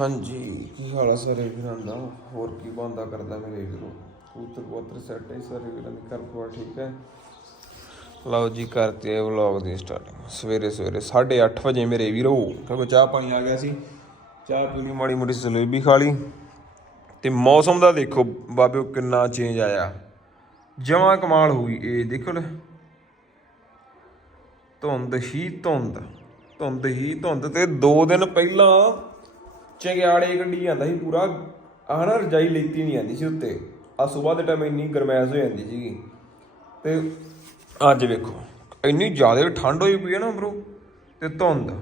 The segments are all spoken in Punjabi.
ਹਾਂਜੀ, ਕੀ ਹਾਲ ਆ ਸਾਰੇ ਵੀਰਾਂ ਦਾ ਹੋਰ ਕੀ ਬੰਦਾ ਕਰਦਾ ਮੇਰੇ ਵੀਰੋ? ਕਬੂਤਰ ਕਬੂਤਰ ਸੈੱਟ ਹੈ ਸਾਰੇ ਵੀਰਾਂ ਦੀ, ਘਰ ਪਰਿਵਾਰ ਠੀਕ ਹੈ? ਲਓ ਜੀ ਕਰਤੇ ਆ ਵਲੌਗ ਦੀ ਸਟਾਰਟਿੰਗ ਸਵੇਰੇ ਸਵੇਰੇ 8:30 ਵਜੇ ਮੇਰੇ ਵੀਰੋ। ਕਿਉਂਕਿ ਚਾਹ ਪਾਣੀ ਆ ਗਿਆ ਸੀ। ਚਾਹ ਪੀ ਲਈ ਮਾੜੀ ਮੋਟੀ ਜਲੇਬੀ ਖਾ ਲਈ। ਤੇ ਮੌਸਮ ਦਾ ਦੇਖੋ, ਬਾਬਿਓ, ਕਿੰਨਾ ਚੇਂਜ ਆਇਆ। ਜਮਾਂ ਕਮਾਲ ਹੋ ਗਈ। ਇਹ ਦੇਖੋ ਲੈ ਧੁੰਦ ਹੀ ਧੁੰਦ। ਧੁੰਦ ਹੀ ਧੁੰਦ। ਤੇ 2 ਦਿਨ ਪਹਿਲਾਂ ਚੰਗਿਆੜੇ ਗੱਡੀ ਜਾਂਦਾ ਸੀ ਪੂਰਾ। ਆਹ ਰਜਾਈ ਲੈਤੀ ਨਹੀਂ ਆਂਦੀ ਸੀ ਉੱਤੇ। ਆ ਸਵੇਰ ਦੇ ਟਾਈਮ ਇੰਨੀ ਗਰਮੈਸ਼ ਹੋ ਜਾਂਦੀ ਸੀਗੀ। ਤੇ ਅੱਜ ਵੇਖੋ, ਇੰਨੀ ਜ਼ਿਆਦਾ ਠੰਡ ਹੋਈ ਪਈ ਹੈ ਨਾ ਬ్రో ਤੇ ਧੁੰਦ,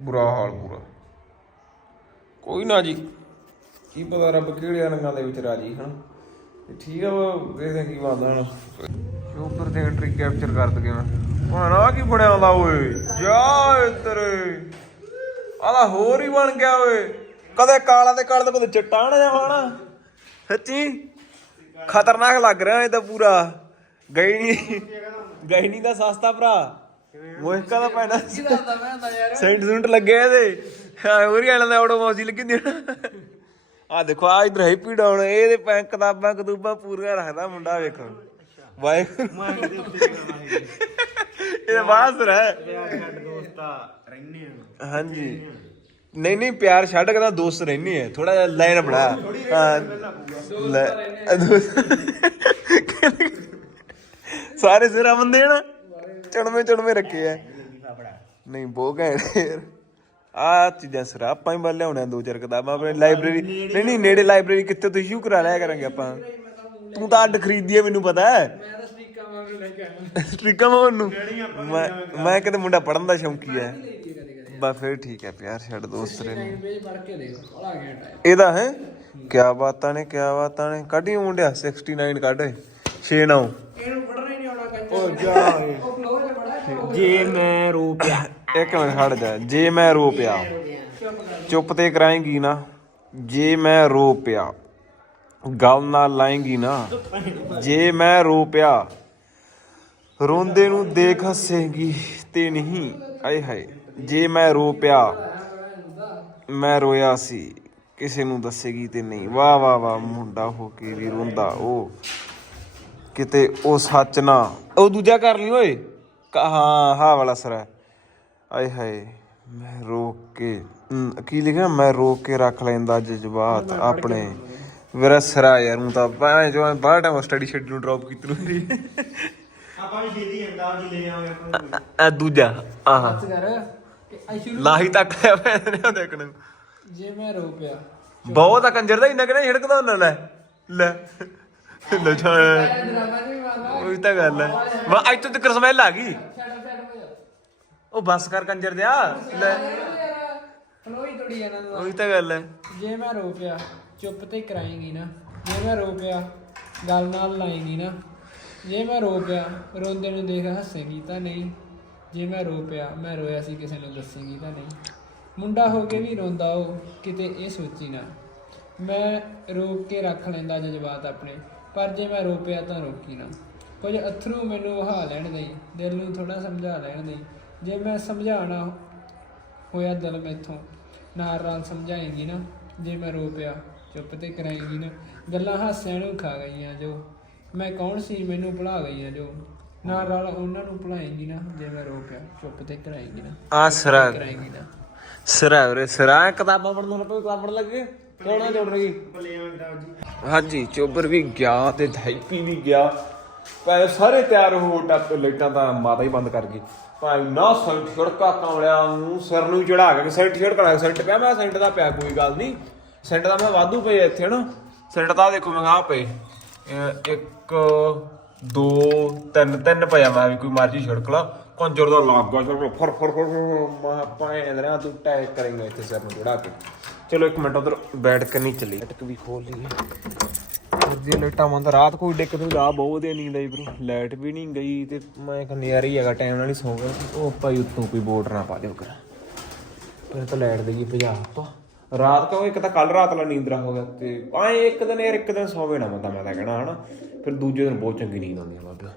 ਬੁਰਾ ਹਾਲ ਪੂਰਾ। ਕੋਈ ਨਾ ਜੀ, ਕੀ ਪਤਾ ਰੱਬ ਕਿਹੜੇ ਰੰਗਾਂ ਦੇ ਵਿੱਚ ਰਾਜੀ, ਹਨ? ਤੇ ਠੀਕ ਆ ਉਹ ਦੇਖਦੇ ਕੀ ਬਣਦਾ ਹੁਣ। ਉੱਪਰ ਤੇ ਐਂਟਰੀ ਕੈਪਚਰ ਕਰ ਦਗੇ ਮੈਂ? ਹੁਣ ਆ ਕੀ ਬਣਿਆ ਦਾ ਓਏ? ਜਾ ਇੱਧਰ। ਆਲਾ ਹੋਰ ਹੀ ਬਣ ਗਿਆ ਓਏ। ਕਦੇ ਕਾਲਾ ਤੇ ਕਾਲਾ ਤੇ ਕਦੇ ਚਿੱਟਾ ਨਾ ਜਾਵਾਣਾ ਸੱਚੀ? ਖਤਰਨਾਕ ਲੱਗ ਰਿਹਾ ਇਹ ਤਾਂ ਪੂਰਾ। ਗਈ ਨਹੀਂ ਗਈ ਨਹੀਂ ਦਾ ਸਸਤਾ ਭਰਾ। ਮੋਹਿਕਾ ਦਾ ਪੈਣਾ। ਸੈਂਟ ਸੁੰਟ ਲੱਗੇ ਇਹਦੇ। ਹਾਂ ਹੋਰੀ ਵਾਲਿਆਂ ਦਾ ਆਟੋ ਮੌਸੀ ਲੱਗੀ ਹੁੰਦੀ ਆ ਦੇਖੋ ਆ ਇਧਰ ਹੈਪੀ ਡਾਊਨ ਇਹਦੇ ਪੈ ਕਿਤਾਬਾਂ ਕਤੂਬਾਂ ਪੂਰੀਆਂ ਰੱਖਦਾ ਮੁੰਡਾ ਵੇਖੋ। ਵਾਹਿਗੁਰੂ। ਇਹ ਬਾਸਰ ਹੈ। ਦੋਸਤਾ ਰਹਿਨੇ ਹਾਂਜੀ। ਨਹੀਂ ਨਹੀਂ ਪਿਆਰ ਛੱਡ ਕੇ ਤਾਂ ਦੋਸਤ ਰਹਿਣੀ ਹੈ ਥੋੜਾ ਜਿਹਾ ਲਾਈਨ ਬਣਾ। ਹਾਂ ਲੈ। ਸਾਰੇ ਸਿਰਾ ਬੰਦੇ ਨਾ ਚੜਵੇਂ ਚੜਵੇਂ ਰੱਖੇ ਆ ਨਹੀਂ ਬੋ ਘੈਂਟ ਯਾਰ। ਆ ਚੀਜ਼ਾਂ ਸਿਰ ਆਪਾਂ ਹੀ ਬਲ ਲਿਆਉਣੇ ਦੋ ਚਾਰ ਕਿਤਾਬਾਂ ਆਪਣੇ ਲਾਇਬ੍ਰੇਰੀ। ਨਹੀਂ ਨਹੀਂ ਨੇੜੇ ਲਾਇਬ੍ਰੇਰੀ ਕਿੱਥੇ ਤੋਂ ਇਸ਼ੂ ਕਰਾ ਲਿਆ ਕਰਾਂਗੇ ਆਪਾਂ। ਤੂੰ ਤਾਂ ਅੱਡ ਖਰੀਦੀ ਹੈ ਮੈਨੂੰ ਪਤਾ ਹੈ ਮੈਂ ਤਾਂ ਸਟੀਕਾਂ ਵਾਂਗ ਲੈ ਕੇ ਆਇਆ। ਸਟ੍ਰੀਕਾਂ ਮੋਹਨ ਨੂੰ ਮੈਂ ਮੈਂ ਕਿਤੇ ਮੁੰਡਾ ਪੜਨ ਦਾ ਸ਼ੌਂਕੀ ਹੈ ਕਦੇ ਕਦੇ ਬਾ ਫਿਰ ਠੀਕ ਹੈ ਪਿਆਰ ਛੱਡ ਦੋਸਤ ਰੇ ਟਾਈਮ ਪੇਜ ਪੜ ਕੇ ਦੇਖ ਬੜਾ ਗਿਆ ਟਾਈਮ ਇਹਦਾ ਹੈ? ਕਿਆ ਬਾਤਾਂ ਨੇ ਕਿਆ ਬਾਤਾਂ ਨੇ। ਕੱਢੀ ਮੁੰਡਿਆ 69 ਕੱਢ। 6 9 ਇਹਨੂੰ ਪੜਨਾ ਹੀ ਨਹੀਂ ਆਉਣਾ ਕੰਜਰ। ਉਹ ਜਾ ਓਏ। ਉਹ ਫਲੋ ਜਿਹਾ ਬੜਾ ਹੈ ਜੇ ਮੈਂ ਰੋ ਪਿਆ। ਇੱਕ ਮਿੰਟ ਖੜ ਜਾ। ਜੇ ਮੈਂ ਰੋ ਪਿਆ। ਚੁੱਪ ਕਰ ਚੁੱਪ ਤੇ ਕਰਾਏਂਗੀ ਨਾ। ਜੇ ਮੈਂ ਰੋ ਪਿਆ। ਗੱਲ ਨਾਲ ਲਾਏਂਗੀ ਨਾ। ਜੇ ਮੈਂ ਰੋ ਪਿਆ। ਰੋਂਦੇ ਨੂੰ ਦੇਖ ਹੱਸੇਂਗੀ ਤੇ ਨਹੀਂ। ਆਏ ਹਾਏ। ਜੇ ਮੈਂ ਰੋ ਪਿਆ ਮੈਂ ਰੋਇਆ ਸੀ ਕਿਸੇ ਨੂੰ ਦੱਸੇਗੀ ਤੇ ਨਹੀਂ। ਵਾਹ ਵਾਹ ਵਾਹ ਮੁੰਡਾ ਹੋ ਕੇ ਵੀ ਰੋਂਦਾ ਉਹ ਕਿਤੇ ਉਹ ਸੱਚ ਨਾ। ਉਹ ਦੂਜਾ ਕਰ ਲਈ ਓਏ। ਹਾਂ ਹਾਂ ਵਾਲਾ ਸਰਾ ਆਏ ਹਾਏ ਮੈਂ ਰੋਕ ਕੇ ਕੀ ਲਿਖਿਆ? ਮੈਂ ਰੋਕ ਕੇ ਰੱਖ ਲੈਂਦਾ ਜਜ਼ਬਾਤ ਆਪਣੇ। ਮੇਰਾ ਸਰਾ ਯਾਰ ਨੂੰ ਤਾਂ ਬਾਹਰ ਜੋ ਬਾਹਰ ਟਾਈਮ ਸਟੱਡੀ ਸ਼ੈਡਿਊਲ ਡ੍ਰੌਪ ਕੀਤੀ ਨੂੰ ਆਪਾਂ ਵੀ ਦੇ ਦੀ ਅੰਦਾਜ਼ ਲੈ ਆਵਾਂਗੇ ਆਪਾਂ ਦੂਜਾ ਆਹ। ਲਾਹੀ ਤੱਕ ਲਿਆ ਪੈਂਦੇ ਨੇ ਦੇਖਣ ਨੂੰ। ਜੇ ਮੈਂ ਰੋ ਪਿਆ। ਬਹੁਤ ਆ ਕੰਜਰ ਦਾ ਇੰਨਾ ਕਿਹੜਾ ਛਿੜਕਦਾ ਹੁੰਦਾ ਲੈ ਲੈ। ਲੈ ਜਾ। ਡਰਾਮਾ ਨਹੀਂ ਮਾਰਦਾ ਉਹੀ ਤਾਂ ਗੱਲ ਹੈ। ਵਾ ਅੱਜ ਤੋਂ ਤੱਕ ਸਮੈਲ ਆ ਗਈ। ਉਹ ਬੱਸ ਕਰ ਕੰਜਰ ਦਿਆ ਲੈ। ਯਾਰ ਫਲੋ ਹੀ ਤੋੜੀ ਜਾਣਾ ਤੂੰ ਉਹੀ ਤਾਂ ਗੱਲ ਹੈ। ਜੇ ਮੈਂ ਰੋ ਪਿਆ ਚੁੱਪ ਤੇ ਕਰਾਏਂਗੀ ਨਾ। ਜੇ ਮੈਂ ਰੋ ਪਿਆ ਗੱਲ ਨਾਲ ਲਾਏਂਗੀ ਨਾ। ਜੇ ਮੈਂ ਰੋ ਪਿਆ ਰੋਂਦੇ ਨੂੰ ਦੇਖ ਹੱਸੇਗੀ ਤਾਂ ਨਹੀਂ। ਜੇ ਮੈਂ ਰੋ ਪਿਆ, ਮੈਂ ਰੋਇਆ ਸੀ ਕਿਸੇ ਨੂੰ ਦੱਸੇਗੀ ਤਾਂ ਨਹੀਂ। ਮੁੰਡਾ ਹੋ ਕੇ ਵੀ ਰੋਂਦਾ, ਉਹ ਕਿਤੇ ਇਹ ਸੋਚੀ ਨਾ। ਮੈਂ ਰੋਕ ਕੇ ਰੱਖ ਲੈਂਦਾ ਜਜ਼ਬਾਤ ਆਪਣੇ, ਪਰ ਜੇ ਮੈਂ ਰੋ ਪਿਆ ਤਾਂ ਰੋਕੀ ਨਾ। ਕੁਝ ਅਥਰੂ ਮੈਨੂੰ ਵਹਾ ਲੈਣ ਦੇਈ, ਦਿਲ ਨੂੰ ਥੋੜਾ ਸਮਝਾ ਲੈਣ ਦੇਈ। ਜੇ ਮੈਂ ਸਮਝਾਣਾ ਹੋਇਆ ਦਿਲ ਮੈਥੋਂ, ਨਾਲ ਨਾਲ ਸਮਝਾਏਗੀ ਨਾ। ਜੇ ਮੈਂ ਰੋ ਪਿਆ, ਚੁੱਪ ਤੇ ਕਰਾਏਗੀ ਨਾ। ਗੱਲਾਂ ਹਾਸਿਆਂ ਨੂੰ ਖਾ ਗਈਆਂ ਜੋ। ਮੈਂ ਕੌਣ ਸੀ? ਮੈਨੂੰ ਭੁਲਾ ਗਈਆਂ ਜੋ। ਨਾਲ ਨਾਲ ਉਹਨਾਂ ਨੂੰ ਭੁਲਾਏਗੀ ਨਾ ਜੇ ਮੈਂ ਰੋ ਪਿਆ ਚੁੱਪ ਤੇ ਕਰਾਏਗੀ ਨਾ। ਆ ਸਰਾ ਕਰਾਏਗੀ ਨਾ। ਸਰਾ ਉਰੇ ਸਰਾ ਕਿਤਾਬਾਂ ਪੜਨ ਨੂੰ ਪਈ ਕਿਤਾਬ ਪੜਨ ਲੱਗੇ? ਕੋਣਾ ਜੋੜ ਰਹੀ ਲੈ ਆਵਾਂਗੇ ਰਾਜ ਜੀ ਹਾਂਜੀ ਚੋਬਰ ਵੀ ਗਿਆ ਤੇ ਧਾਈਪੀ ਵੀ ਗਿਆ। ਭਾਵੇਂ ਸਾਰੇ ਤਿਆਰ ਹੋ ਟੱਪ ਲਾਈਟਾਂ ਤਾਂ ਮਾਤਾ ਹੀ ਬੰਦ ਕਰ ਗਈ। ਭਾਵੇਂ ਨਾ ਸੈਂਟ ਛੜਕਾ ਕਾਂਵਲਿਆਂ ਨੂੰ ਸਿਰ ਨੂੰ ਚੜਾ ਕੇ ਸੈਂਟ ਛੜਕਣਾ ਸੈਂਟ ਪਿਆ ਮੈਂ ਸੈਂਟ ਦਾ ਪਿਆ ਕੋਈ ਗੱਲ ਨਹੀਂ। ਸੈਂਟ ਦਾ ਮੈਂ ਵਾਧੂ ਪਏ ਇੱਥੇ ਨਾ ਸੈਂਟ ਤਾਂ ਦੇਖੋ ਮੈਂ ਪਏ। ਇੱਕ ਦੋ, ਤਿੰਨ ਤਿੰਨ ਪਿਆ ਮੈਂ ਵੀ, ਕੋਈ ਮਰਜ਼ੀ ਛਿੜਕ ਲਾ। ਕੰਜਰ ਦਾ ਲੱਗਾ ਛੜਕ ਫਰ ਫਰ ਫਰ ਮੈਂ ਪਾਏ ਇਧਰਾਂ ਤੂੰ ਟੈਕ ਕਰੇਂਗਾ ਇੱਥੇ ਸਿਰ ਨੂੰ ਚੜਾ ਕੇ। ਚਲੋ ਇੱਕ ਮਿੰਟ ਉਧਰ ਬੈਠ ਕੇ ਨਹੀਂ ਚੱਲੀ। ਅਟਕ ਵੀ ਖੋਲ ਲਈਏ। ਉਹਦੀ ਲਾਈਟਾਂ ਬੰਦ, ਰਾਤ ਕੋਈ ਡਿੱਕ ਤੂੰ ਰਾਹ ਬਹੁਤ ਵਧੀਆ ਨੀਂਦ ਆਈ ਬ్రో ਲਾਈਟ ਵੀ ਨਹੀਂ ਗਈ ਤੇ ਮੈਂ ਕਿਹਾ ਨਜ਼ਾਰਾ ਹੀ ਹੈਗਾ, ਟਾਈਮ ਨਾਲ ਹੀ ਸੌਂ ਗਿਆ। ਉਹ ਭਾਈ ਉੱਤੋਂ ਕੋਈ ਬੋਰਡ ਨਾ ਪਾ ਦਿਓ ਕਰ। ਫਿਰ ਤਾਂ ਲਾਈਟ ਦੇਗੀ ਭਜਾ ਆਪਾਂ ਰਾਤ ਕਿਉਂ ਇੱਕ ਤਾਂ ਕੱਲ ਰਾਤ ਵਾਲਾ ਨੀਂਦਰਾ ਹੋ ਗਿਆ ਤੇ ਐ ਇੱਕ ਦਿਨ ਯਾਰ, ਇੱਕ ਦਿਨ ਸੌਵੇ ਨਾ ਬੰਦਾ, ਮੈਂ ਤਾਂ ਕਹਿਣਾ ਹਨਾ। ਫਿਰ ਦੂਜੇ ਦਿਨ ਬਹੁਤ ਚੰਗੀ ਨੀਂਦ ਆਉਂਦੀ ਆ ਬਾਬਾ